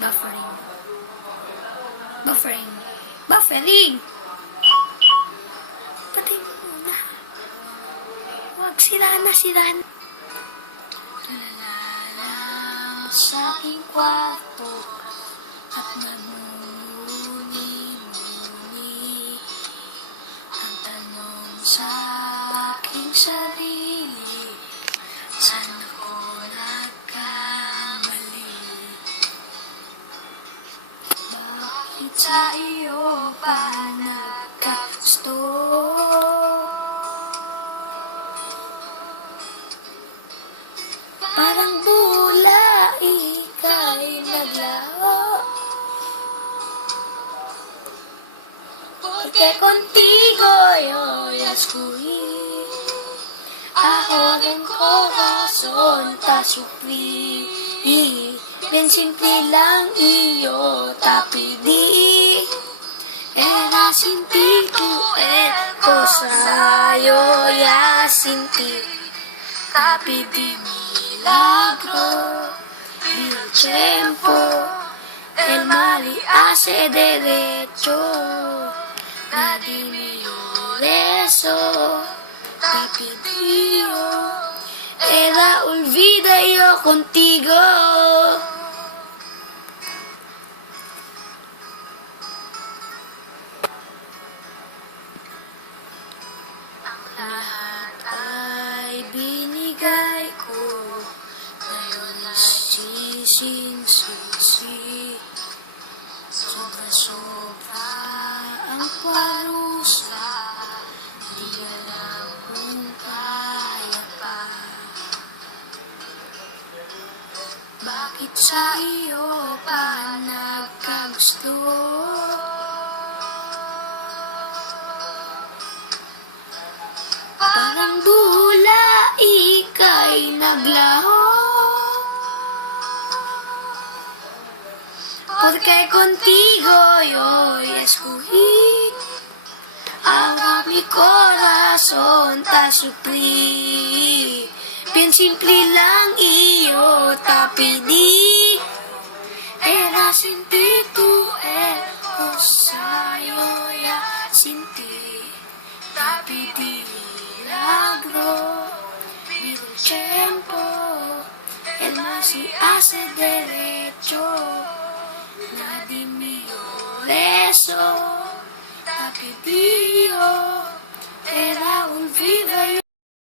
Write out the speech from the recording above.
Buffering. Buffering. Buffering! Patay mo muna. Huwag, sirahan. Lalala sa aking kwarto at nagmumuni-muni ang tanong sa aking sarili, saan ako nagkamali? Bakit sa iyo pa nagkagusto? Parang bula, ika'y naglaho. Porque contigo yo ya escogí ahora en corazón te sufrí. Bien simple lang iyo te pedí. Era sin ti tu cosa yo ya sin ti te pedí. Milagro, el tiempo, el mal y hace derecho. Nadie mío de eso te pidió. Era olvida yo contigo. Ang lahat ay binigay ko. Sising-sisi, sobra-sobra ang parusa, di alam kung kaya pa. Bakit sa iyo pa nagkagusto? Parang bula, ika'y naglaho. Porque contigo yo escogí, ahora mi corazón te sufrí. Bien simple lang iyo te pedí. Era sin ti tu cosa yo ya sin ti te pedí. Milagro, vivo el tiempo, el mal se hace derecho. Nadie mío de eso te pidió, era olvido.